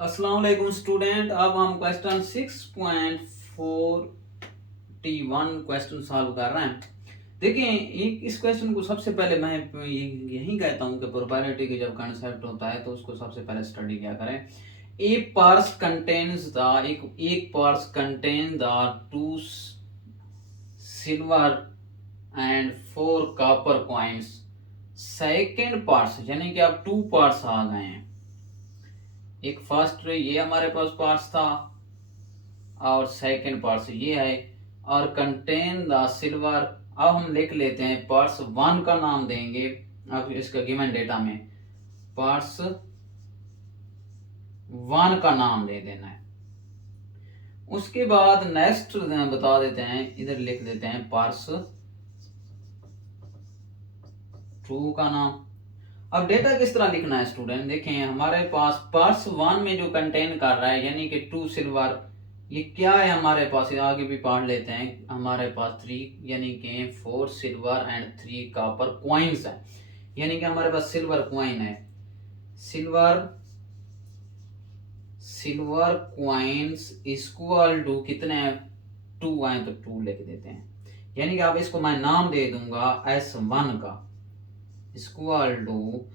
अस्सलाम वालेकुम स्टूडेंट। अब हम क्वेश्चन 6.41 क्वेश्चन सॉल्व कर रहे हैं। देखिए, एक इस क्वेश्चन को सबसे पहले मैं यही कहता हूँ कि प्रोबेबिलिटी के जब कंसेप्ट होता है तो उसको सबसे पहले स्टडी क्या करें। एक पार्स कंटेन्स द एक purse contain the 2 silver and 4 copper coins. Second parts यानी कि अब 2 पार्ट्स आ गए हैं। एक फर्स्ट ये हमारे पास पार्ट्स था और सेकंड पार्ट्स ये है, और कंटेन द सिल्वर। अब हम लिख लेते हैं पार्ट्स 1 का नाम देंगे। अब इसका गिवन डेटा में पार्ट्स 1 का नाम दे देना है। उसके बाद नेक्स्ट बता देते हैं, इधर लिख देते हैं पार्ट्स 2 का नाम। अब डेटा किस तरह लिखना है स्टूडेंट, देखें हमारे पास पार्ट्स 1 में जो कंटेन कर रहा है यानी कि 2 सिल्वर, ये क्या है हमारे पास, आगे भी पढ़ लेते हैं। हमारे पास 3 यानी कि 4 सिल्वर एंड 3 कॉपर क्वाइंस है, यानी कि हमारे पास सिल्वर क्वाइन है। Silver silver coins equal to कितने हैं, 2 आए तो 2 लिख देते हैं। यानी कि अब इसको मैं नाम दे दूंगा S1 का इक्वल टू,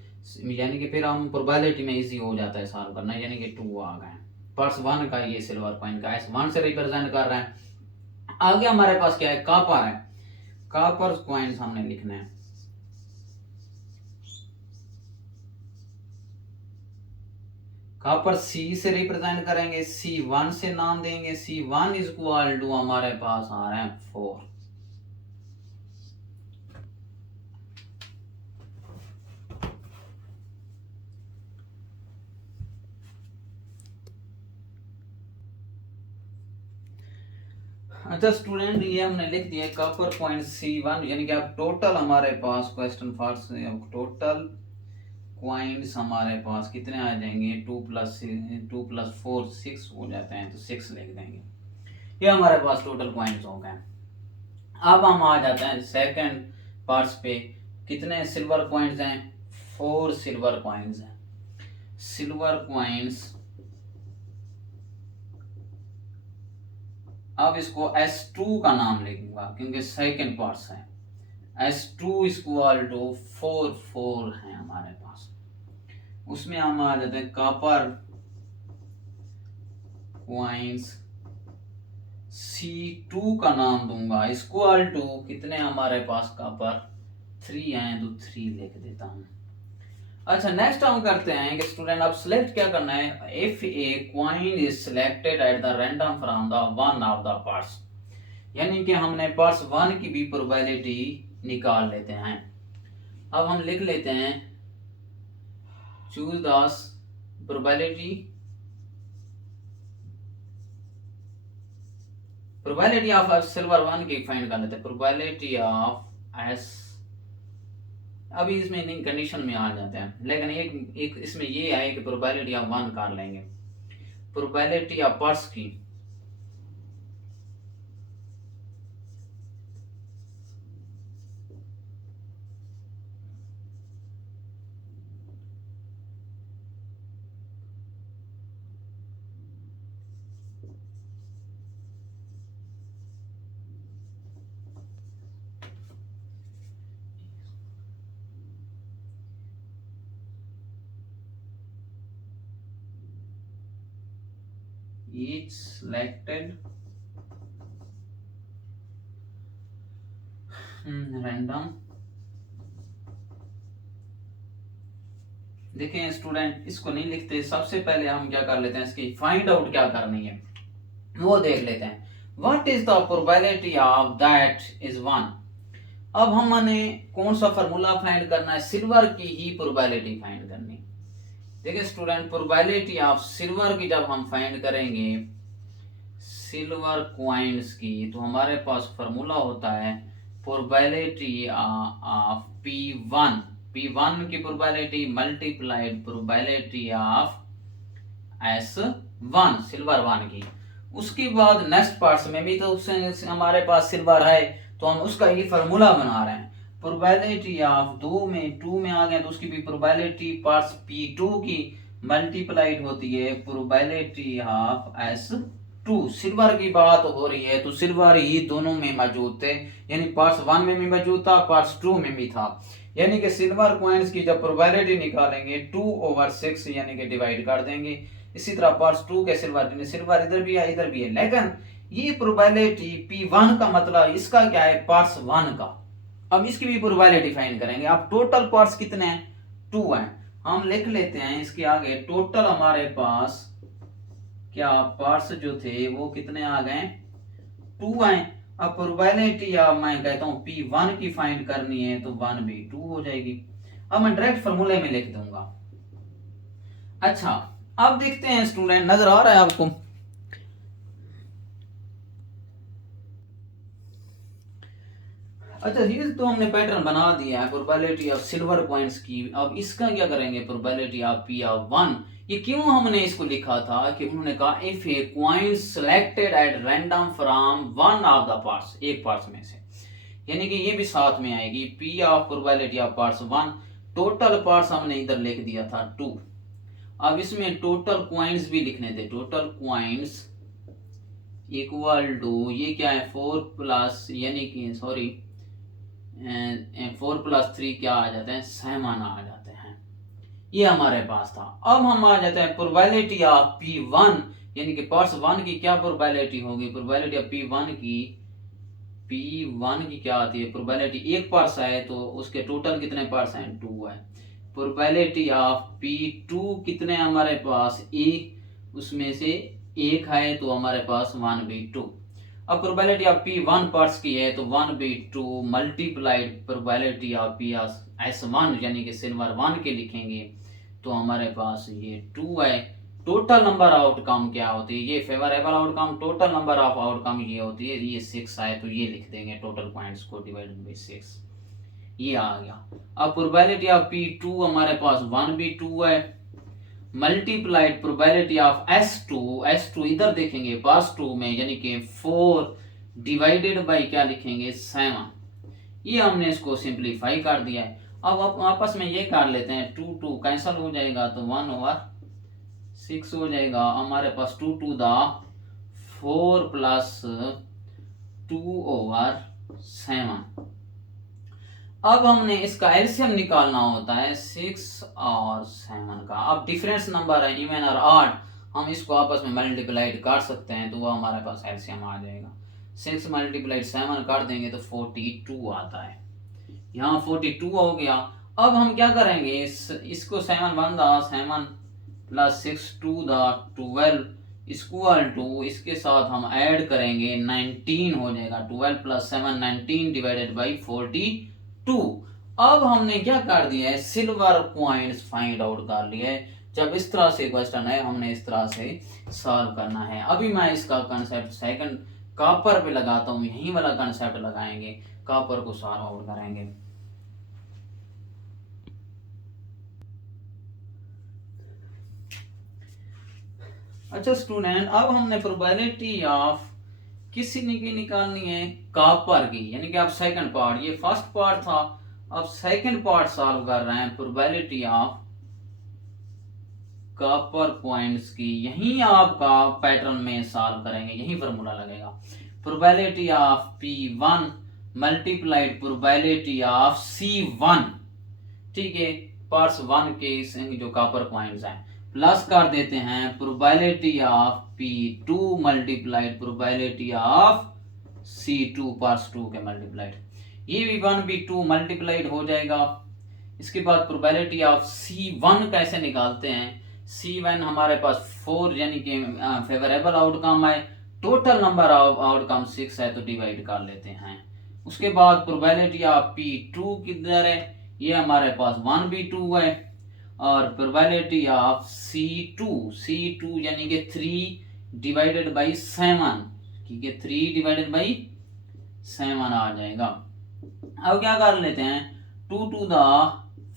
यानी कि फिर हम प्रोबेबिलिटी में इजी हो जाता है सॉल्व करना। यानी कि 2 आ गए। पर्स 1 का ये सिल्वर कॉइन का S1 से रिप्रेजेंट कर रहे हैं। आगे हमारे पास क्या है, कॉपर है। कॉपर कॉइन्स हमने लिखने हैं। कॉपर C से रिप्रेजेंट करेंगे, C1 से नाम देंगे। C1 इज इक्वल टू हमारे पास आ रहे हैं 4। अच्छा स्टूडेंट, ये हमने लिख दिया कॉपर पॉइंट C1, यानी कि अब टोटल हमारे पास क्वेश्चन फॉर्स टोटल क्वाइंस हमारे पास कितने आ जाएंगे, 2 प्लस 4 6 हो जाते हैं, तो 6 लिख देंगे। ये हमारे पास टोटल क्वाइंस हो गए। अब हम आ जाते हैं सेकंड पार्ट्स पे। कितने सिल्वर क्वाइंस हैं, 4 सिल्वर क्वाइंस हैं। सिल्वर क्वाइंस, अब इसको S2 का नाम लिखूंगा क्योंकि सेकंड पार्ट्स है। S2 इक्वल टू 4 है हमारे पास। उसमें हम आ जाते हैं कॉपर क्वाइंस, C2 का नाम दूंगा इक्वल टू कितने हमारे पास कॉपर 3 हैं, तो 3 लिख देता हूं। अच्छा नेक्स्ट हम करते हैं कि स्टूडेंट अब सिलेक्ट क्या करना है। If A coin is selected at the random from the one of the parts, यानी कि हमने पार्ट्स 1 की भी प्रोबेबिलिटी निकाल लेते हैं। अब हम लिख लेते हैं choose the probability of silver 1 की फाइंड कर लेते हैं। प्रोबेबिलिटी ऑफ एस, अभी इसमें इन कंडीशन में आ जाते हैं, लेकिन एक इसमें ये है कि प्रोबेबिलिटी ऑफ 1 कर लेंगे। प्रोबेबिलिटी ऑफ पार्ट्स की each selected random। देखें स्टूडेंट, इसको नहीं लिखते, सबसे पहले हम क्या कर लेते हैं, इसकी फाइंड आउट क्या करनी है वो देख लेते हैं। What is the probability of that is 1। अब हमने कौन सा फार्मूला फाइंड करना है, सिल्वर की ही प्रोबेबिलिटी फाइंड करनी। देखिए स्टूडेंट, प्रोबेबिलिटी ऑफ सिल्वर की जब हम फाइंड करेंगे सिल्वर क्वाइंस की, तो हमारे पास फार्मूला होता है प्रोबेबिलिटी ऑफ P1 की probability multiplied probability of S1 silver 1 की। उसके बाद नेक्स्ट पार्ट्स में भी तो उससे हमारे पास सिल्वर है, तो हम उसका ही फार्मूला बना रहे हैं। प्रोबेबिलिटी ऑफ 2 में आ गए तो उसकी भी प्रोबेबिलिटी पार्ट्स P2 की मल्टीप्लाइड होती है प्रोबेबिलिटी ऑफ S2। सिल्वर की बात हो रही है तो सिल्वर ही दोनों में मौजूद थे, यानी पार्ट्स 1 में भी मौजूद था, पार्ट्स 2 में भी था। यानी कि सिल्वर कॉइन्स की जब प्रोबेबिलिटी निकालेंगे 2/6 यानी कि डिवाइड कर देंगे। इसी तरह पार्ट्स 2 के सिल्वर इधर भी है इधर भी है, लेकिन ये प्रोबेबिलिटी P1 का मतलब इसका क्या है, पार्ट्स 1 का। अब इसकी भी प्रोबेबिलिटी फाइंड करेंगे। अब टोटल पार्ट्स कितने हैं, 2 हैं। हम लिख लेते हैं इसके आगे टोटल हमारे पास क्या पार्ट्स जो थे वो कितने आ गए, 2 आए। अब प्रोबेबिलिटी या मैं कहता हूं P1 की फाइंड करनी है तो 1/2 हो जाएगी। अब मैं डायरेक्ट फार्मूले में लिख दूंगा। अच्छा अब देखते हैं स्टूडेंट, नजर आ रहा है आपको? अच्छा ये तो हमने पैटर्न बना दिया है प्रोबेबिलिटी ऑफ सिल्वर कॉइन्स की। अब इसका क्या करेंगे, प्रोबेबिलिटी ऑफ P1। ये क्यों हमने इसको लिखा था कि उन्होंने कहा if a coin selected at random from one of the parts, एक पार्ट्स में से, यानी कि ये भी साथ में आएगी। P of probability of parts 1, total parts हमने इधर लिख दिया था 2। अब इसमें टोटल कॉइन्स भी लिखने थे, टोटल कॉइन्स इक्वल टू ये क्या है 4 प्लस यानी कि सॉरी 4 + 3 क्या आ जाते हैं, 7 आ जाते हैं। ये हमारे पास था। अब हम आ जाते हैं प्रोबेबिलिटी ऑफ P1, यानी कि पार्ट्स 1 की क्या प्रोबेबिलिटी होगी, प्रोबेबिलिटी ऑफ P1 की क्या आती है, प्रोबेबिलिटी एक पार्ट्स है तो उसके टोटल कितने पार्ट्स हैं, 2 है। प्रोबेबिलिटी ऑफ P2 कितने हमारे पास, एक, उसमें से एक है तो हमारे पास 1/2। अब प्रोबेबिलिटी ऑफ P1 पार्ट्स की है तो 1/2 मल्टीप्लाइड प्रोबेबिलिटी ऑफ S1 यानी कि सिल्वर 1 के लिखेंगे तो हमारे पास ये 2 है। टोटल नंबर आउटकम क्या होती है, ये favourable outcome, total number of outcome ये होती है, ये 6 है तो ये लिख देंगे टोटल पॉइंट्स को डिवाइडेड बाय 6, ये आ गया। अब प्रोबेबिलिटी ऑफ P2 हमारे पास 1/2 है मल्टीप्लाइड प्रोबेबिलिटी ऑफ S2 इधर देखेंगे पास 2 में यानी कि 4 डिवाइडेड बाय क्या लिखेंगे 7। ये हमने इसको सिंपलीफाई कर दिया है। अब आपस में ये कर लेते हैं, 2 कैंसिल हो जाएगा तो 1/6 हो जाएगा। हमारे पास 2 टू द 4 प्लस 2/7। अब हमने इसका एलसीएम निकालना होता है 6 और 7 का। अब डिफरेंस नंबर है इवन और ऑड, हम इसको आपस में मल्टीप्लाइड कर सकते हैं तो वो हमारे पास एलसीएम आ जाएगा। 6 × 7 कर देंगे तो 42 आता है, यहाँ 42 हो गया। अब हम क्या करेंगे, इसको 7 1 7 + 6 2 12 इक्वल टू इसके साथ हम ऐड करेंगे 19 हो जाएगा। 12 + 7 19 डिवाइडेड बाई 42। अब हमने क्या कर दिया है, सिल्वर कॉइन्स फाइंड आउट कर लिया है। जब इस तरह से क्वेश्चन है हमने इस तरह से सॉल्व करना है। अभी मैं इसका कंसेप्ट सेकंड कॉपर पे लगाता हूँ, यही वाला कंसेप्ट लगाएंगे, कॉपर को सॉल्व आउट करेंगे। अच्छा स्टूडेंट, अब हमने प्रोबेबिलिटी ऑफ किसी ने की निकालनी है, कॉपर की, यानी कि आप सेकंड पार्ट, ये फर्स्ट पार्ट था, अब सेकंड पार्ट सॉल्व कर रहे हैं प्रोबेबिलिटी ऑफ कॉपर कॉइन्स की। यही आपका पैटर्न में सॉल्व करेंगे, यही फार्मूला लगेगा। Probability of P1 multiplied probability of C1, ठीक है, पार्ट्स 1 के जो कॉपर कॉइन्स हैं, प्लस कर देते हैं probability of P2 multiplied probability of C2 parts 2 के मल्टीप्लाइड, ये भी 1/2 मल्टीप्लाइड हो जाएगा। इसके बाद प्रोबेबिलिटी ऑफ C1 कैसे निकालते हैं, C1 हमारे पास 4 यानी कि फेवरेबल आउटकम है, टोटल नंबर ऑफ आउटकम 6 है तो डिवाइड कर लेते हैं। उसके बाद प्रोबेबिलिटी ऑफ P2 किधर है, ये हमारे पास 1/2 है, और प्रोबेबिलिटी ऑफ C2 यानी कि 3 डिवाइडेड बाई 7, ठीक है, 3 डिवाइडेड बाई 7 आ जाएगा। अब क्या कर लेते हैं, 2 टू द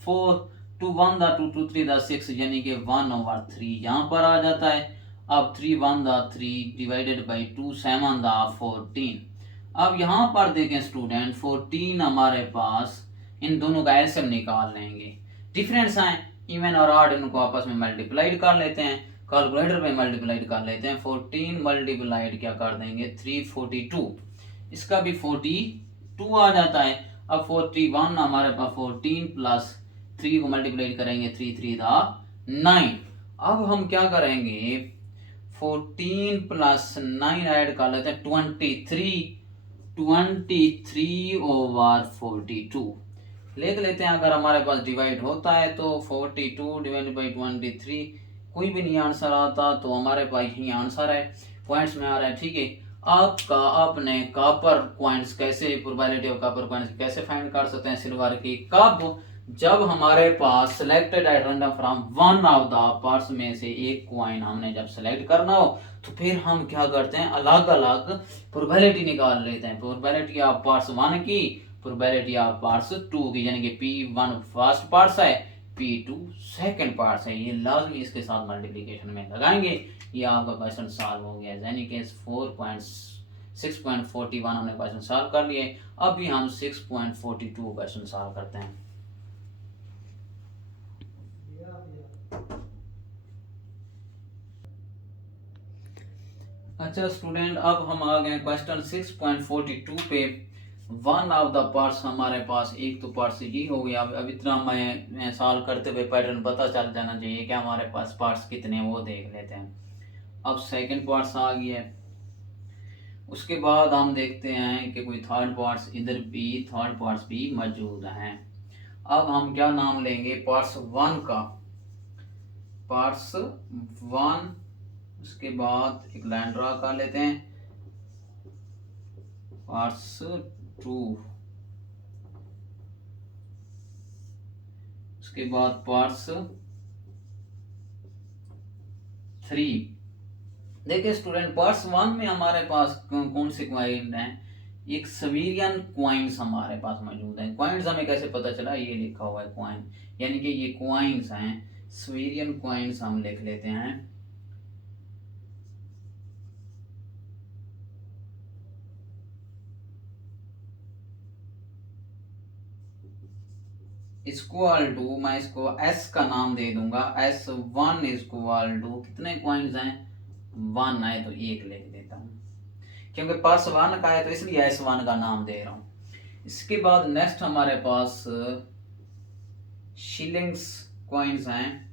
4 2 1 द 2 2 3 द 6 यानी कि 1/3 यहाँ पर आ जाता है। अब 3 1 द 3 डिवाइडेड बाई 2 7 द 14। अब यहाँ पर देखें स्टूडेंट, 14 हमारे पास, इन दोनों का एलसीएम निकाल लेंगे। डिफरेंस है इवन और ऑड इनको आपस में मल्टीप्लाइड कर लेते हैं, कैलकुलेटर पे मल्टीप्लाइड कर लेते हैं। 14 मल्टीप्लाइड क्या कर देंगे 342, इसका भी 42 आ जाता है। अब 41 हमारे पास 14 प्लस 3 को मल्टीप्लाइड करेंगे 3 3 दा 9। अब हम क्या करेंगे 14 प्लस 9 ऐड कर लेते हैं 23 ओवर 42 लिख लेते हैं। अगर हमारे पास डिवाइड होता है तो 42 डिवाइड बाई 23 कोई भी नहीं आंसर आता, तो हमारे पास यही आंसर है, पॉइंट्स में आ रहा है। ठीक है, आपने कॉपर कॉइन्स कैसे, प्रोबेबिलिटी ऑफ कॉपर कॉइन्स कैसे फाइंड कर सकते हैं सिल्वर की, कब, जब हमारे पास selected at random from one of the parts में से एक कॉइन हमने जब सेलेक्ट करना हो, तो फिर हम क्या करते हैं अलग अलग प्रोबेबिलिटी निकाल लेते हैं। प्रोबेबिलिटी ऑफ पार्ट्स 1 की, प्रोबेबिलिटी ऑफ पार्ट्स 2 की, यानी कि P1 फर्स्ट पार्ट्स है, P2 सेकंड पार्ट्स है। ये लाजमी इसके साथ मल्टीप्लिकेशन में लगाएंगे। ये आपका क्वेश्चन सॉल्व हो गया, यानी कि 6.41 हमने क्वेश्चन सॉल्व कर लिए। अभी हम 6.42 क्वेश्चन सॉल्व करते हैं। अच्छा स्टूडेंट, अब हम आ गए क्वेश्चन 6.42 पे। वन ऑफ द पार्ट्स हमारे पास, एक तो पार्ट्स ये हो गया। अब इतना मैं सॉल्व करते हुए पैटर्न पता चल जाना चाहिए कि हमारे पास पार्ट्स कितने, वो देख लेते हैं। अब सेकंड पार्ट्स आ गया, उसके बाद हम देखते हैं कि कोई थर्ड पार्ट्स इधर भी, थर्ड पार्ट्स भी मौजूद हैं। अब हम क्या नाम लेंगे पार्ट्स 1 का, पार्ट्स 1, उसके बाद एक लाइन ड्रा कर लेते हैं पार्ट्स 2, उसके बाद पार्ट्स 3। देखिए स्टूडेंट, पार्ट्स 1 में हमारे पास कौन से क्वाइन हैं, एक सवेरियन क्वाइंस हमारे पास मौजूद हैं। क्वाइंस हमें कैसे पता चला, ये लिखा हुआ है क्वाइन, यानी कि ये क्वाइंस हैं, सवेरियन क्वाइंस हम लिख लेते हैं। इक्वल टू, मैं इसको S का नाम दे दूंगा, S1 इक्वल टू, कितने क्वाइंस हैं 1 है तो 1 लिख देता हूं, क्योंकि पार्ट्स 1 का है तो इसलिए S1 का नाम दे रहा हूं। इसके बाद नेक्स्ट हमारे पास शिलिंग्स क्वाइंस हैं,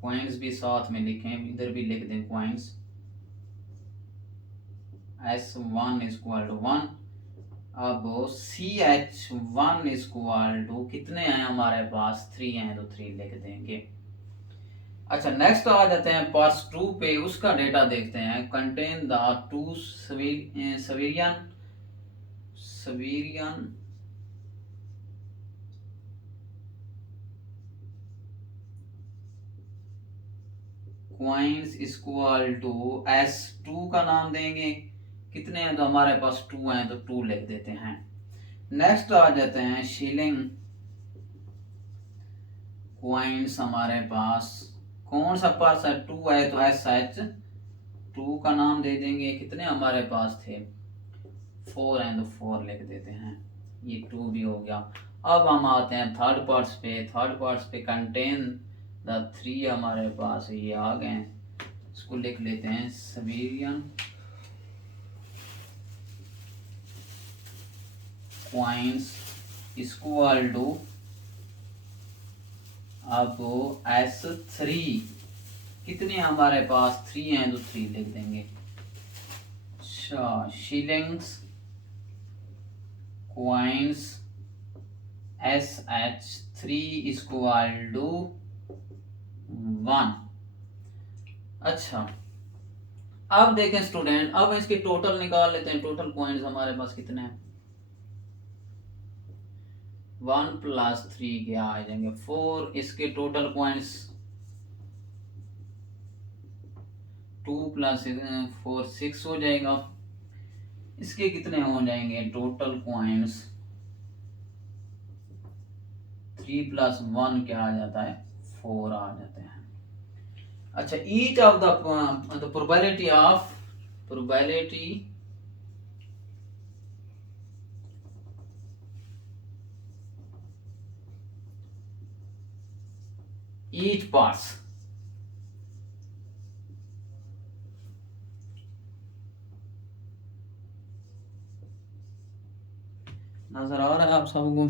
क्वाइंस भी साथ में लिखें, इधर भी लिख दें क्वाइंस, S1 इक्वल टू 1। अब CH1 इक्वल टू कितने हैं हमारे पास 3 हैं तो 3 लिख देंगे। अच्छा नेक्स्ट आ जाते हैं पार्ट्स 2 पे, उसका डेटा देखते हैं। Contain the 2 sovereign coins equal to S2 का नाम देंगे, कितने हैं तो हमारे पास 2 हैं तो 2 लिख देते हैं। नेक्स्ट आ जाते हैं शिलिंग क्वाइंस, हमारे पास कौन सा पार्ट है 2 है तो SH2 का नाम दे देंगे, कितने हमारे पास थे 4 हैं तो 4 लिख देते हैं, ये 2 भी हो गया। अब हम आते हैं थर्ड पार्ट्स पे। थर्ड पार्ट्स पे कंटेन द 3 हमारे पास ये आ गए, इसको लिख लेते हैं सवेरियन क्वाइंस इक्वल टू, अब S3 कितने हमारे पास 3 हैं तो 3 लिख देंगे। अच्छा shillings coins SH3 equal to 1। अच्छा अब देखें स्टूडेंट, अब इसके टोटल निकाल लेते हैं। टोटल क्वाइंस हमारे पास कितने हैं, 1 प्लस 3 क्या आ जाएंगे 4। इसके टोटल क्वाइंस 2 प्लस 4 6 हो जाएगा। इसके कितने हो जाएंगे टोटल क्वाइंस, 3 प्लस 1 क्या आ जाता है 4 आ जाते हैं। अच्छा each of the probability each parts. नजर आ रहा है आप सबको?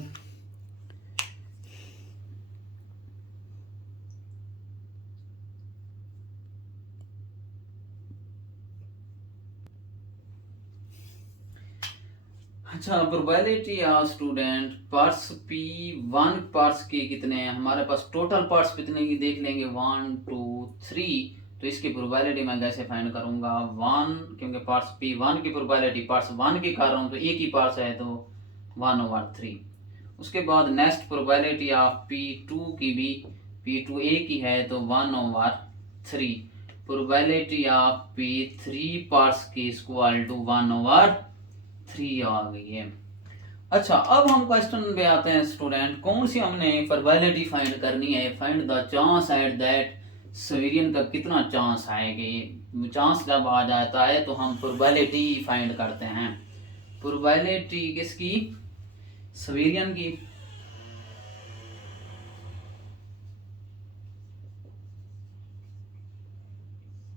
अच्छा, probability of student parts P1 parts के कितने हैं हमारे पास, टोटल पार्ट्स कितने की देख लेंगे, 1 2 3। तो इसकी प्रोबेबिलिटी मैं कैसे फाइंड करूंगा, 1, क्योंकि पार्ट्स P1 की प्रोबेबिलिटी पार्ट्स 1 की कर रहा हूँ तो एक ही पार्ट्स है तो 1/3। उसके बाद नेक्स्ट प्रोबेबिलिटी ऑफ P2 की भी, P2 एक ही है तो 1/3। प्रोबेबिलिटी ऑफ P3 पार्ट्स की इक्वल टू 1/3 आ गई है। अच्छा, अब हम क्वेश्चन पे आते हैं स्टूडेंट, कौन सी हमने प्रोबेबिलिटी फाइंड करनी है, find the chance at that sovereign का कितना चांस आएगा। चांस जब आ जाता है तो हम प्रोबेबिलिटी फाइंड करते हैं। प्रोबेबिलिटी किसकी, सवेरियन की।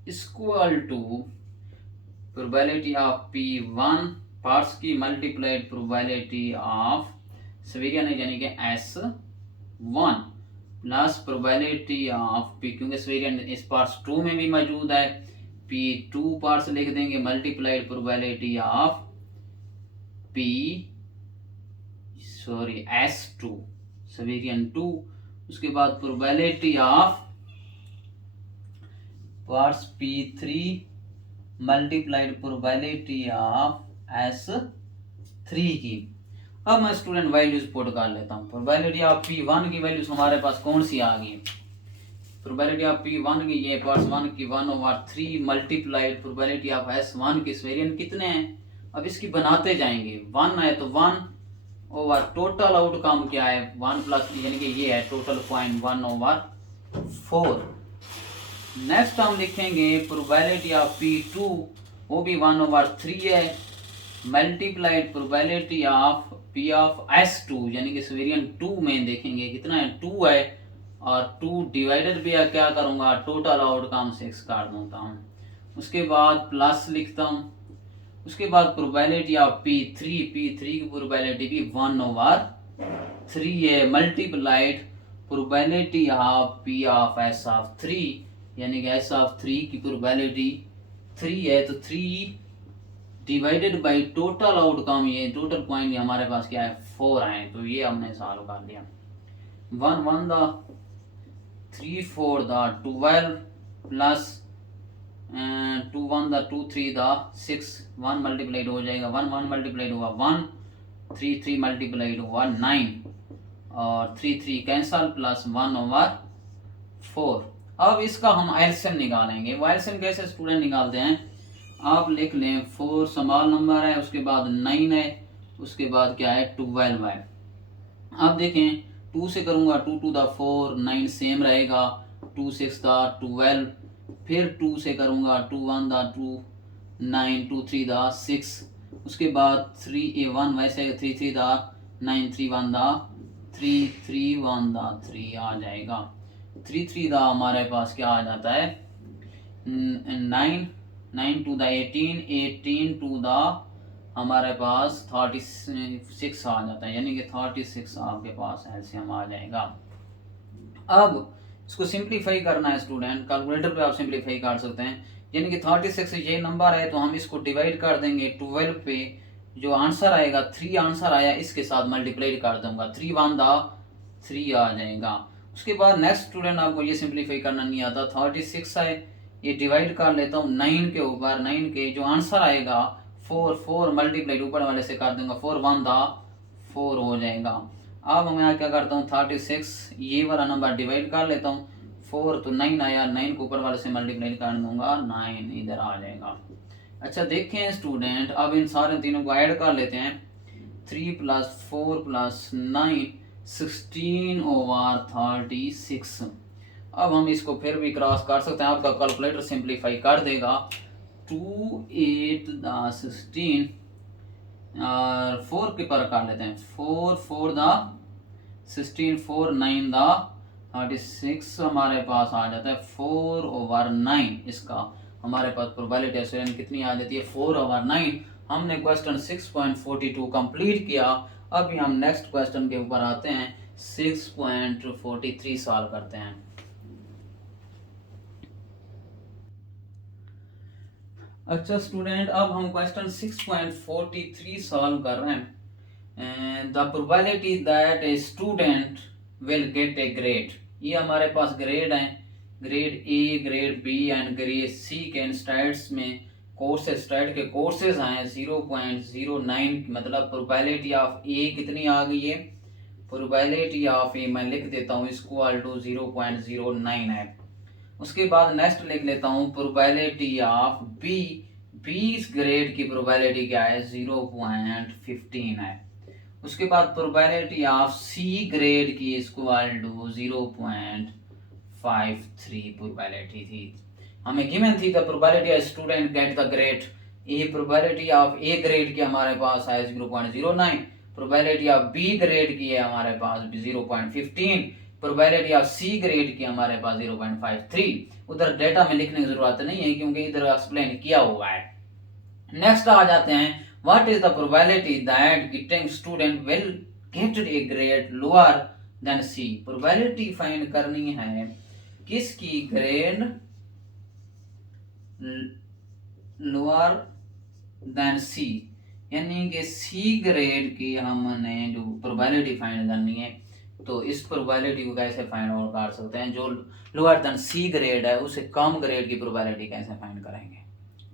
Equal to probability of P1 parts की मल्टीप्लाइड प्रोबेबिलिटी ऑफ सवेरियन यानी कि S1 plus probability of P, क्योंकि सवेरियन इस पार्ट्स 2 में भी मौजूद है, P2 पार्ट्स लिख देंगे मल्टीप्लाइड प्रोबेबिलिटी ऑफ S2 सवेरियन 2। उसके बाद probability of parts P3 multiplied probability of S3 की। अब मैं स्टूडेंट वैल्यूज पुट कर लेता हूँ। प्रोबेबिलिटी ऑफ P1 की वैल्यूज हमारे पास कौन सी आ गई, प्रोबेबिलिटी ऑफ P1 की ये पार्ट्स 1 की 1/3 मल्टीप्लाइड प्रोबेबिलिटी ऑफ S1 की सवेरियन कितने हैं, अब इसकी बनाते जाएंगे। 1 है तो 1 ओवर टोटल आउटकम क्या है 1 प्लस यानी कि ये है टोटल पॉइंट 1/4। नेक्स्ट हम लिखेंगे प्रोबेबिलिटी ऑफ P2 वो भी 1/3 है multiplied probability of P of S2 यानी कि सवेरियन 2 में देखेंगे कितना है 2 है और 2 डिवाइडेड भी क्या करूंगा टोटल आउटकम 6 कर दूंगा हूँ। उसके बाद प्लस लिखता हूँ। उसके बाद प्रोबेबिलिटी ऑफ P3 की प्रोबेबिलिटी भी 1/3 है multiplied probability of P of S3 यानी कि S3 की प्रोबेबिलिटी 3 है तो 3 डिवाइडेड बाय टोटल आउटकम, ये टोटल पॉइंट हमारे पास क्या है 4 आए, तो ये हमने सॉल्व कर लिया। 1 1 द 3 4 द 12 प्लस 2 1 द 2 3 द 6, 1 मल्टीप्लाइड हो जाएगा 1 1 मल्टीप्लाइड हुआ 1, 3 3 मल्टीप्लाइड हुआ 9 और 3 3 कैंसल प्लस 1/4। अब इसका हम एलसीएम निकालेंगे। वो एलसीएम कैसे स्टूडेंट निकालते हैं, आप लिख लें 4 स्मॉल नंबर है, उसके बाद 9 है, उसके बाद क्या है 12 है। अब देखें 2 से करूंगा 2 2 द 4, 9 सेम रहेगा, 2 6 द 12, फिर 2 से करूंगा 2 1 द 2, 9 2 3 द 6, उसके बाद 3 1 वैसे 3 3 द 9 3 1 द 3 3 1 द 3 आ जाएगा। 3 3 द हमारे पास क्या आ जाता है 9 9 टू द 18, 18 टू द हमारे पास 36 आ जाता है यानी कि 36 आपके पास एलसीएम आ जाएगा। अब इसको सिंप्लीफाई करना है स्टूडेंट, कैलकुलेटर पे आप सिंप्लीफाई कर सकते हैं, यानी कि 36 ये नंबर है तो हम इसको डिवाइड कर देंगे 12 पे, जो आंसर आएगा 3 आंसर आया इसके साथ मल्टीप्लाई कर दूंगा 3 1 द 3 आ जाएगा। उसके बाद नेक्स्ट स्टूडेंट आपको ये सिंप्लीफाई करना नहीं आता, 36 है ये डिवाइड कर लेता हूँ 9 के ऊपर, 9 के जो आंसर आएगा 4 4 मल्टीप्लाइड ऊपर वाले से कर दूंगा 4 1 द 4 हो जाएगा। अब मैं क्या करता हूँ 36 ये वाला नंबर डिवाइड कर लेता हूँ 4 तो 9 आया, 9 को ऊपर वाले से मल्टीप्लाई कर दूंगा 9 इधर आ जाएगा। अच्छा देखें स्टूडेंट, अब इन सारे तीनों को ऐड कर लेते हैं 3 + 4 + 9 16/36। अब हम इसको फिर भी क्रॉस कर सकते हैं, आपका कैलकुलेटर सिंप्लीफाई कर देगा 2 8 द 16 और 4 के पर कर लेते हैं 4 4 द 16 4 9 द 36 हमारे पास आ जाता है 4/9। इसका हमारे पास प्रोबेबिलिटी एसोसिएशन कितनी आ जाती है 4/9। हमने क्वेश्चन 6.42 कंप्लीट किया। अभी हम नेक्स्ट क्वेश्चन के ऊपर आते हैं, 6.43 सॉल्व करते हैं। अच्छा स्टूडेंट, अब हम क्वेश्चन 6.43 सॉल्व कर रहे हैं। The probability that a student will get a grade, ये हमारे पास ग्रेड है, grade A, grade B and grade C के स्टैट्स में कोर्सेज, स्टैट के कोर्सेज आए 0.09, मतलब प्रोबेबिलिटी ऑफ ए कितनी आ गई है, प्रोबेबिलिटी ऑफ ए मैं लिख देता हूँ इक्वल टू 0.09 है। उसके बाद नेक्स्ट लिख लेता हूँ प्रोबेबिलिटी ऑफ बी, 20 ग्रेड की प्रोबेबिलिटी क्या है 0.15 है। उसके बाद प्रोबेबिलिटी ऑफ सी ग्रेड की इक्वल टू 0.53 प्रोबेबिलिटी थी। हमें गिवन थी the probability of student get the grade A, probability of A grade की हमारे पास है 0.09, प्रोबेबिलिटी ऑफ बी ग्रेड की है हमारे पास 0.15, प्रोबेबिलिटी ऑफ सी ग्रेड की हमारे पास 0.53। उधर डेटा में लिखने की जरूरत नहीं है क्योंकि इधर एक्सप्लेन किया हुआ है। नेक्स्ट आ जाते हैं, what is the probability that getting student will get a grade lower than C, probability find करनी है किसकी, ग्रेड लोअर देन सी, यानी कि सी ग्रेड की हमने जो प्रोबेबिलिटी फाइंड करनी है। तो इस प्रोबेबिलिटी को कैसे फाइंड आउट कर सकते हैं, जो लोअर देन सी ग्रेड है उससे कम ग्रेड की प्रोबेबिलिटी कैसे फाइंड करेंगे।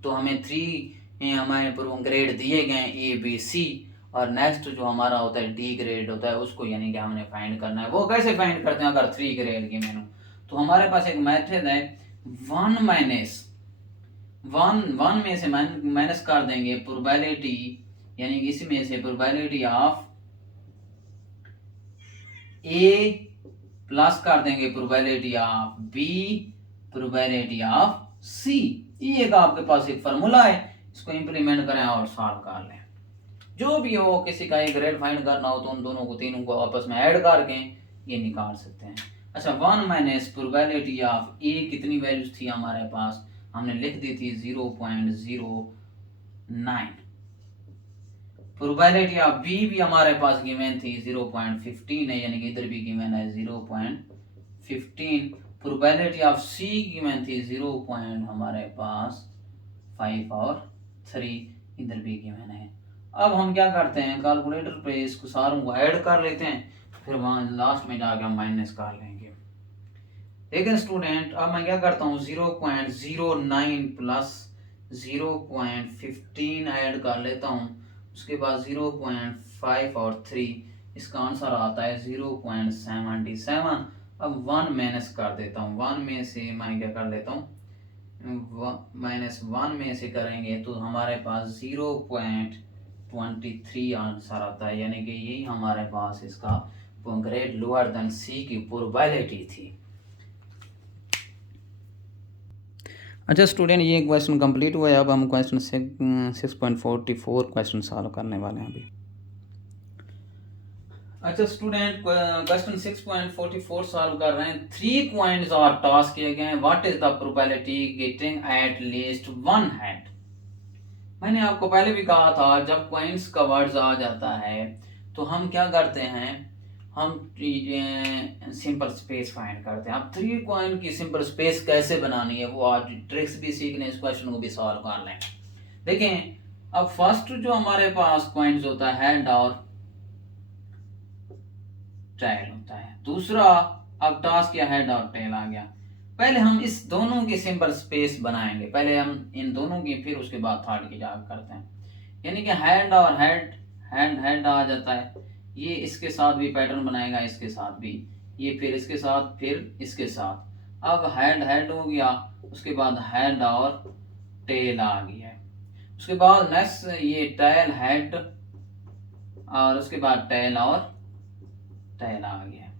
तो हमें 3 हमारे ग्रेड दिए गए ए बी सी, और नेक्स्ट जो हमारा होता है डी ग्रेड होता है उसको यानी कि हमने फाइंड करना है। वो कैसे फाइंड करते हैं अगर 3 ग्रेड की मैंने, तो हमारे पास एक मेथड है 1 में से माइनस कर देंगे प्रोबेबिलिटी, यानी कि इसमें से प्रोबेबिलिटी ऑफ ए प्लस कर देंगे probability of B, probability of C. ये एक आपके पास एक फार्मूला है, इसको इंप्लीमेंट करें और सॉल्व कर लें। जो भी हो, किसी का एक ग्रेड फाइंड करना हो तो उन दोनों को, तीनों को आपस में ऐड करके ये निकाल सकते हैं। अच्छा, 1 माइनस प्रोबेबिलिटी ऑफ ए कितनी वैल्यूज थी हमारे पास, हमने लिख दी थी 0.09। प्रोबेबिलिटी ऑफ बी भी हमारे पास गिवन थी 0.15 है, यानी कि इधर भी गिवन है 0.15। प्रोबेबिलिटी ऑफ सी गिवन थी 0. हमारे पास 5 और 3 इधर भी गिवन है। अब हम क्या करते हैं, कैलकुलेटर पे इसको सारों को ऐड कर लेते हैं, फिर वहां लास्ट में जाकर हम माइनस कर लेंगे। लेकिन स्टूडेंट अब मैं क्या करता हूँ 0.09 प्लस 0.15 ऐड कर लेता हूँ, उसके बाद 0.5 और 3, इसका आंसर आता है 0.77। अब 1 माइनस कर देता हूँ, 1 में से मैं क्या कर लेता हूँ -1 में से करेंगे तो हमारे पास 0.23 आंसर आता है, यानी कि यही हमारे पास इसका ग्रेड लोअर देन सी की प्रोबेबिलिटी थी। अच्छा स्टूडेंट, ये क्वेश्चन कंप्लीट हुआ है। अब हम क्वेश्चन 6.44 क्वेश्चन सॉल्व करने वाले हैं अभी। अच्छा स्टूडेंट, क्वेश्चन 6.44 सॉल्व कर रहे हैं। 3 कॉइन्स और टॉस किए गए हैं, what is the probability getting at least 1 head. मैंने आपको पहले भी कहा था जब कॉइन्स का वर्ड्स आ जाता है तो हम क्या करते हैं, हम सिंपल स्पेस फाइंड करते हैं। अब 3 कॉइन की सिंपल स्पेस कैसे बनानी है वो आज ट्रिक्स भी सीखने, इस क्वेश्चन को भी सॉल्व कर लें। देखें, अब फर्स्ट जो हमारे पास कॉइन्स होता है हेड और टेल होता है, दूसरा अब टास्क या हेड और टेल आ गया। पहले हम इस दोनों की सिंपल स्पेस बनाएंगे, पहले हम इन दोनों की, फिर उसके बाद थर्ड की जाग करते हैं। यानी कि हेड और हेड आ जाता है, ये इसके साथ भी पैटर्न बनाएगा, इसके साथ भी, ये फिर इसके साथ, फिर इसके साथ। अब हेड हो गया, उसके बाद हेड और टेल आ गया है, उसके बाद नेक्स्ट ये टेल हेड, और उसके बाद टेल और टेल आ गया।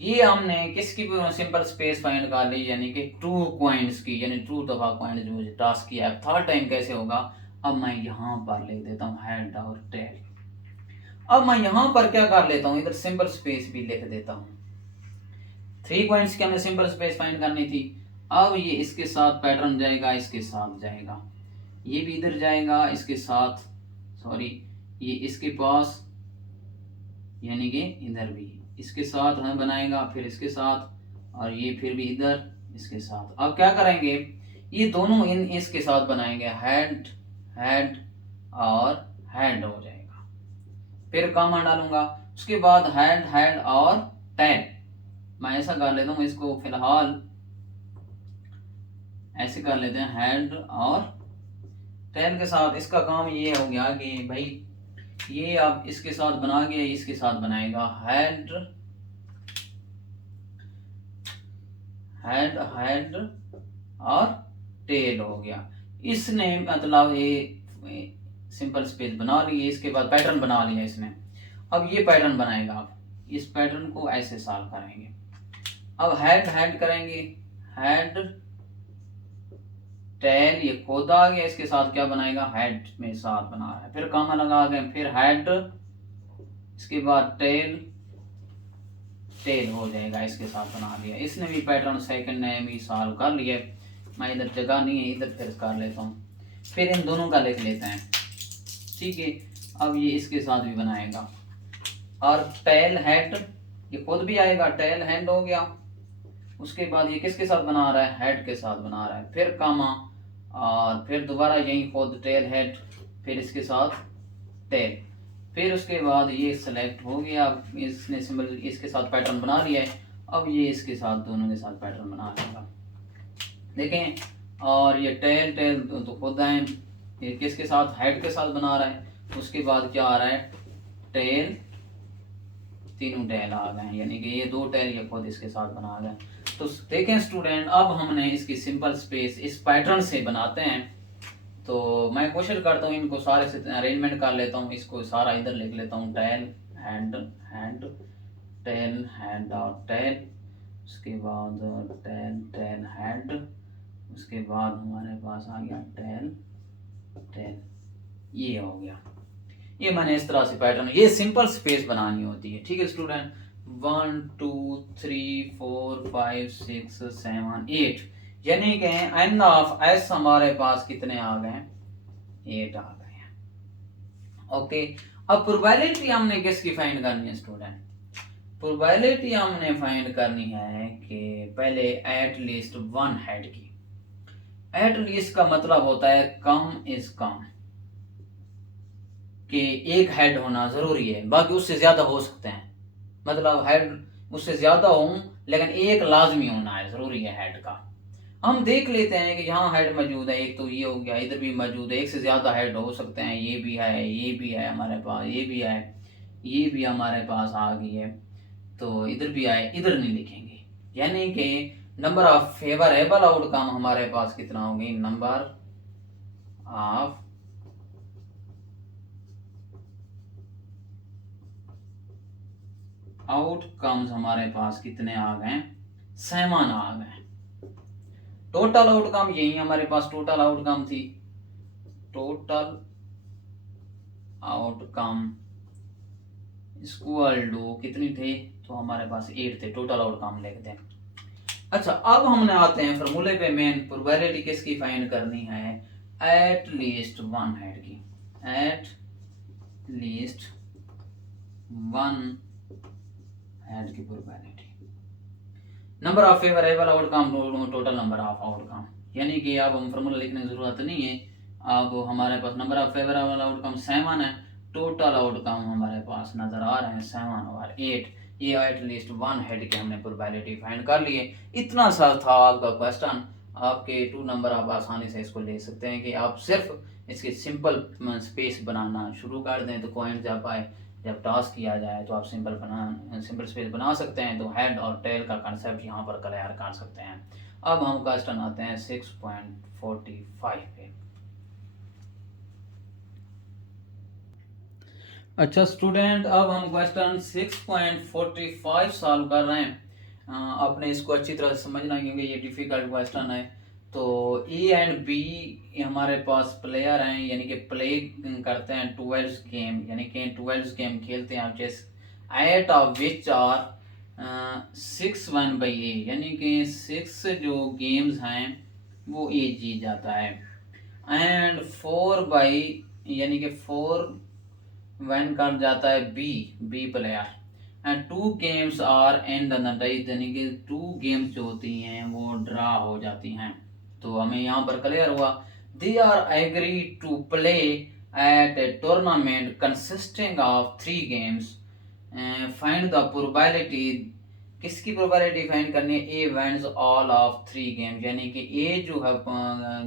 ये हमने किसकी सिंपल स्पेस फाइंड कर ली, यानी कि 2 कॉइन्स की, यानी 2 दफा कॉइन जो मुझे टास्क किया है। थर्ड टाइम कैसे होगा, अब मैं यहाँ पर लिख देता हूँ हेड और टेल। अब मैं यहाँ पर क्या कर लेता हूँ, इधर सिंपल स्पेस भी लिख देता हूँ। 3 पॉइंट्स की हमें सिंपल स्पेस फाइंड करनी थी। अब ये इसके साथ पैटर्न जाएगा, इसके साथ जाएगा, ये भी इधर जाएगा इसके साथ, सॉरी ये इसके पास, यानी कि इधर भी इसके साथ हमें बनाएगा, फिर इसके साथ, और ये फिर भी इधर इसके साथ। अब क्या करेंगे, ये दोनों इन इसके साथ बनाएंगे, हेड हेड और हेड हो जाएगा। फिर कॉमा डालूंगा, उसके बाद हेड हेड और टेल। मैं ऐसा कर लेता हूँ इसको, फिलहाल ऐसे कर लेते हैं, हेड और टेल के साथ। इसका काम ये हो गया कि भाई ये अब इसके साथ बना के इसके साथ बनाएगा, हेड हेड हेड और टेल हो गया। इसने मतलब ये सिंपल स्पेस बना ली है, इसके बाद पैटर्न बना लिया इसने। अब ये पैटर्न बनाएगा, आप इस पैटर्न को ऐसे सॉल्व करेंगे। अब हेड हेड करेंगे, हेड टेल, ये खुद आ गया, इसके साथ क्या बनाएगा, हेड में साथ बना रहा है, फिर कॉमा लगा गए, फिर हेड, इसके बाद टेल टेल हो जाएगा, इसके साथ बना लिया। इसने भी पैटर्न सेकंड ने भी सॉल्व कर लिया। मैं इधर जगह नहीं है, इधर फिर कर लेता हूँ, फिर इन दोनों का लिख लेते हैं, ठीक है। अब ये इसके साथ भी बनाएगा, और टेल हेड ये खुद भी आएगा, टेल हेड हो गया। उसके बाद ये किसके साथ बना रहा है, हेड के साथ बना रहा है, फिर कामा, और फिर दोबारा यही खुद टेल हेड, फिर इसके साथ टेल, फिर उसके बाद ये सेलेक्ट हो गया। अब इसने सिंबल इसके साथ पैटर्न बना लिया है। अब ये इसके साथ दोनों के साथ पैटर्न बना लेगा, देखें। और ये टेल टेल तो खुद आए, ये किसके साथ, हेड के साथ बना रहा है। उसके बाद क्या आ रहा है, टेल, तीनों टेल आ गए, यानी कि ये दो टेल ये खुद इसके साथ बना गए। तो देखें स्टूडेंट, अब हमने इसकी सिंपल स्पेस इस पैटर्न से बनाते हैं। तो मैं कोशिश करता हूँ इनको सारे से अरेंजमेंट कर लेता हूँ, इसको सारा इधर लिख लेता हूँ, tail head head tail head और टेल, उसके बाद टेल टेल हैंड, उसके बाद हमारे पास आ गया टेल टेल, ये हो गया। ये मैंने इस तरह से पैटर्न, ये सिंपल स्पेस बनानी होती है, ठीक है स्टूडेंट। 1 2 3 4 5 6 7 8, यानी कि एन ऑफ एस हमारे पास कितने आ गए, 8 आ गए हैं। ओके, अब प्रोबेबिलिटी हमने किसकी फाइंड करनी है स्टूडेंट, प्रोबेबिलिटी हमने फाइंड करनी है कि पहले एट लीस्ट वन हेड की। एट लीस्ट का मतलब होता है कम इज कम, कि एक हेड होना जरूरी है, बाकी उससे ज्यादा हो सकते हैं, मतलब हेड उससे ज्यादा हो लेकिन एक लाजमी होना है, जरूरी है हेड का। हम देख लेते हैं कि यहाँ हेड मौजूद है, एक तो ये हो गया, इधर भी मौजूद है, एक से ज्यादा हेड हो सकते हैं, ये भी है, ये भी है हमारे पास, ये भी है, ये भी हमारे पास आ गई है, तो इधर भी आए, इधर नहीं लिखेंगे, यानी कि नंबर ऑफ फेवरेबल आउटकम हमारे पास कितना होगी, नंबर ऑफ आउटकम्स हमारे पास कितने आ गए, 7 आ गए। टोटल आउटकम यही हमारे पास टोटल आउटकम थी, टोटल आउटकम इक्वल टू कितनी थे, तो हमारे पास 8 थे, टोटल आउटकम लिखते हैं। अच्छा, अब हमने आते हैं फॉर्मूले पे, मेन प्रोबेबिलिटी किसकी फाइंड करनी है, एट लीस्ट वन हेड की, एट लीस्ट वन हेड की probability. Number of favourable outcome total number of outcome, यानी कि अब हम फॉर्मूला लिखने की जरूरत नहीं है। अब हमारे पास नंबर ऑफ फेवरेबल आउटकम 7 है, टोटल आउटकम हमारे पास नजर आ रहे हैं 7 और 8, ये एट लीस्ट वन हेड की हमने प्रोबेबिलिटी फाइंड कर ली है। इतना सा था आपका क्वेश्चन, आपके 2 नंबर आप आसानी से इसको ले सकते हैं कि आप सिर्फ इसकी सिंपल स्पेस बनाना शुरू कर दें, तो कॉइन जब आए, जब टास्क किया जाए तो आप सिंपल स्पेस बना सकते हैं, तो हेड और टेल का कंसेप्ट यहाँ पर क्लियर कर सकते हैं। अब हम क्वेश्चन आते हैं 6.45 पे। अच्छा स्टूडेंट, अब हम क्वेश्चन 6.45 सॉल्व कर रहे हैं। आपने इसको अच्छी तरह से समझना, क्योंकि ये डिफिकल्ट क्वेश्चन है। तो ए एंड बी हमारे पास प्लेयर हैं, यानी कि प्ले करते हैं 12 गेम, यानी कि 12 गेम खेलते हैं chess, 8 of which are 6 1/A, यानी कि 6 जो गेम्स हैं वो ए जीत जाता है। एंड 4 यानी कि 4 वन कर जाता है B player. And 2 games are and the ties, यानी कि 2 गेम्स जो होती हैं वो ड्रा हो जाती हैं। तो हमें यहाँ पर क्लियर हुआ, they are agree to play at a tournament consisting of 3 games, find the probability. किसकी प्रोबेबिलिटी फाइंड करनी है? A wins all of 3 games, यानी कि ए जो है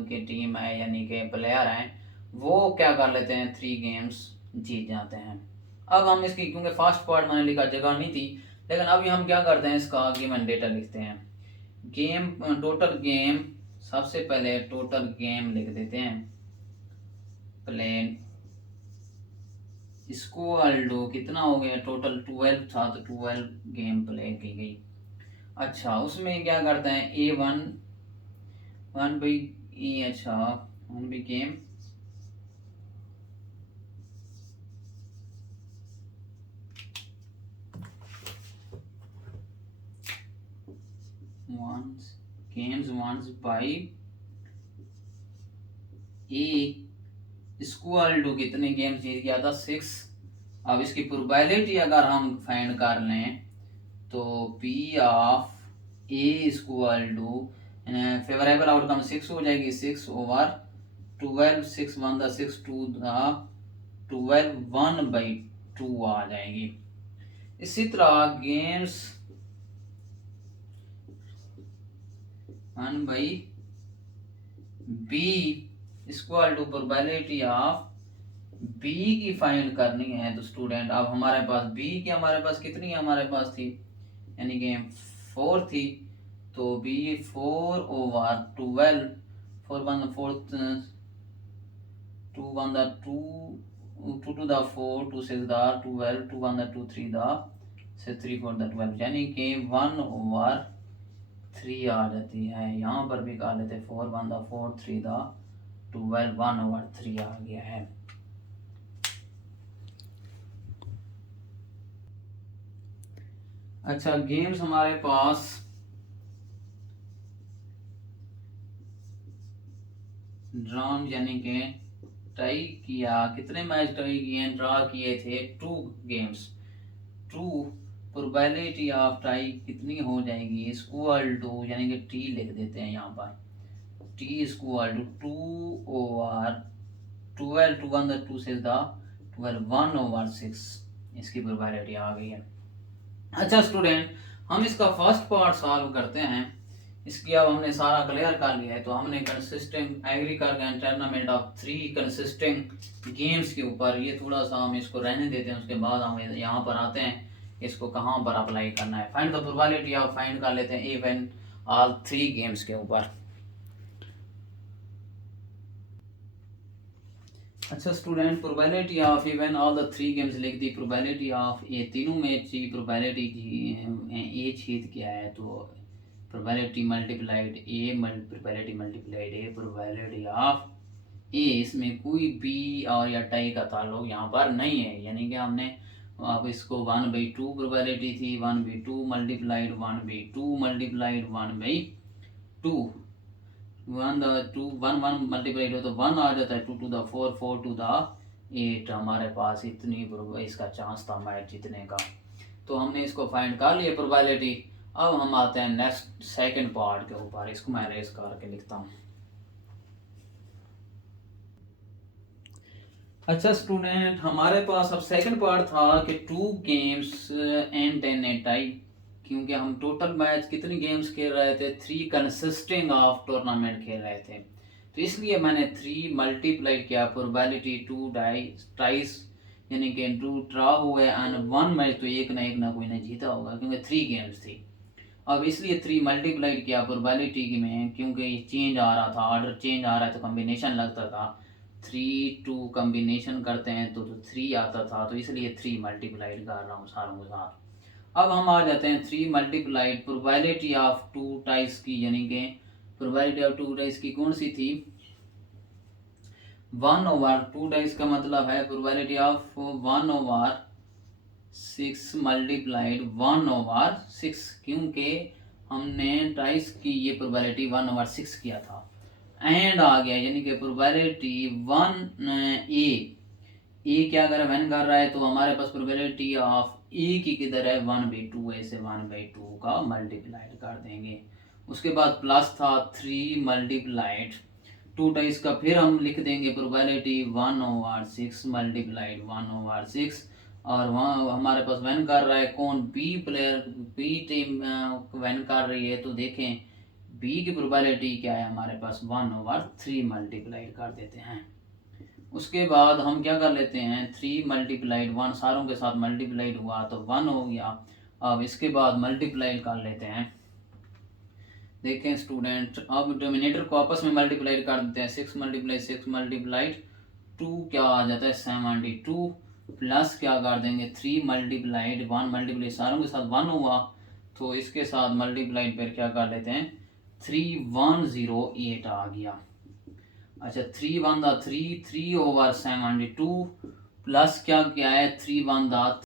की टीम है, यानी कि प्लेयर हैं, वो क्या कर लेते हैं? 3 गेम्स जीत जाते हैं। अब हम इसकी, क्योंकि फर्स्ट पार्ट मैंने लिखा जगह नहीं थी, लेकिन अभी हम क्या करते हैं, इसका गिवन डेटा लिखते हैं। गेम, टोटल गेम, सबसे पहले टोटल गेम लिख देते हैं। प्लेन इक्वल टू कितना हो गया? टोटल 12 था, तो 12 गेम प्ले की गई। अच्छा, उसमें क्या करते हैं? ए वन बाई ई, अच्छा 1 by game, once by A equal to कितने गेम जीत गया था? 6। अब इसकी प्रोबेबिलिटी अगर हम फाइंड कर लें तो P of A equal to favourable outcome 6 हो जाएगी, 6/12, 6 1 द 6 2 द 12, 1/2 आ जाएगी। इसी तरह games 1/b equal to probability of B की फाइंड करनी है। तो स्टूडेंट, अब हमारे पास बी की, हमारे पास कितनी हमारे पास थी? यानी कि 4 थी, तो बी 4/12, 4 1 4 2 1 द 2 2 2 द 4 2 6 द 12 2 1 द 2 3 द 6 3 4 द 12, यानी कि 1/3 आ जाती है। यहाँ पर भी कर लेते 4 1 द 4 3 द 12, 1/3 आ गया है। अच्छा, गेम्स हमारे पास ड्रॉन, यानी कि टाई किया। कितने मैच टाई किए? ड्रा किए थे 2 गेम्स। 2 प्रोबेबिलिटी ऑफ टाई कितनी हो जाएगी? इक्वल टू, यानी कि टी लिख देते हैं यहाँ पर, टी इक्वल टू 2/12, 2 1 द 2 6 द 12, 1/6 इसकी प्रोबेबिलिटी आ गई है। अच्छा स्टूडेंट, हम इसका फर्स्ट पार्ट सॉल्व करते हैं। इसकी अब हमने सारा क्लियर कर लिया है, तो हमने कंसिस्टिंग एग्री कर गए टूर्नामेंट ऑफ 3 कंसिस्टिंग गेम्स के ऊपर। ये थोड़ा सा हम इसको रहने देते हैं, उसके बाद हम यहाँ पर आते हैं इसको कहाँ पर अप्लाई करना है। Find the probability of, find कर लेते हैं इवन ऑल 3 गेम्स के ऊपर। अच्छा student, probability of even all the 3 games लिख दी। प्रोबेबिलिटी ऑफ ये तीनों मैच की प्रोबेबिलिटी की ए जीत गया है, तो probability multiplied A, probability multiplied A, probability of A, इसमें कोई बी और या टाई का ताल्लुक यहाँ पर नहीं है। यानी कि हमने अब इसको 1/2 प्रोबेबिलिटी थी, 1/2 मल्टीप्लाइड 1/2 मल्टीप्लाइड 1/2, 1 मल्टीप्लाइड हो तो 1 आ जाता है, 2 to the 4 4 to the 8, हमारे पास इतनी इसका चांस था मैच जीतने का। तो हमने इसको फाइंड कर लिया प्रोबेबिलिटी। अब हम आते हैं नेक्स्ट सेकंड पार्ट के ऊपर। इसको मैं रेस करके लिखता हूँ। अच्छा स्टूडेंट, हमारे पास अब सेकंड पार्ट था कि 2 games and then A tie, क्योंकि हम टोटल मैच कितनी गेम्स खेल रहे थे? 3 कंसिस्टिंग ऑफ टूर्नामेंट खेल रहे थे, तो इसलिए मैंने 3 मल्टीप्लाई किया प्रोबेबिलिटी 2 टाइस, यानी कि 2 ड्रा हुए एंड 1 मैच तो एक ना कोई ने जीता होगा, क्योंकि 3 गेम्स थी। अब इसलिए 3 मल्टीप्लाई किया प्रोबेबिलिटी में, क्योंकि चेंज आ रहा था, ऑर्डर चेंज आ रहा है, तो कम्बिनेशन लगता था। 3 2 कम्बिनेशन करते हैं तो 3 आता था, तो इसलिए 3 मल्टीप्लाइड कर रहा हूँ सारों के साथ। अब हम आ जाते हैं 3 मल्टीप्लाइड प्रोबेबिलिटी ऑफ 2 टाइस की, यानी कि प्रोबेबिलिटी ऑफ 2 टाइस की कौन सी थी? 1/2 टाइस का मतलब है प्रोबेबिलिटी ऑफ 1/2 6 मल्टीप्लाइड 1/6, क्योंकि हमने ट्वाइस की ये प्रोबेबिलिटी 1/6 किया था, एंड आ गया, यानी कि प्रोबेबिलिटी 1 ए क्या कर रहा है, 1 कर रहा है, तो हमारे पास प्रोबेबिलिटी ऑफ ए की किधर है, 1/2 है, इसे 1/2 का मल्टीप्लाइड कर देंगे। उसके बाद प्लस था 3 मल्टीप्लाइड 2 टाइम्स का, फिर हम लिख देंगे प्रोबेबिलिटी 1/6 मल्टीप्लाइड 1/6, और वहाँ हमारे पास वैन कर रहा है कौन, B player, B team won कर रही है, तो देखें बी की प्रोबेबिलिटी क्या है हमारे पास, 1/3 मल्टीप्लाइड कर देते हैं। उसके बाद हम क्या कर लेते हैं, 3 मल्टीप्लाइड 1 सारों के साथ मल्टीप्लाइड हुआ तो 1 हो गया। अब इसके बाद मल्टीप्लाइड कर लेते हैं, देखें स्टूडेंट, अब डोमिनेटर को आपस में मल्टीप्लाइड कर देते हैं, 6 मल्टीप्लाई 6 मल्टीप्लाइड 2 क्या आ जाता है 72, प्लस क्या कर देंगे 3 मल्टीप्लाइड 1 मल्टीप्लाई सारों के साथ 1 हुआ, तो इसके साथ मल्टीप्लाइड पर क्या कर लेते हैं 3108 आ गया। अच्छा 3 1 3 3/72 प्लस क्या क्या है 3 1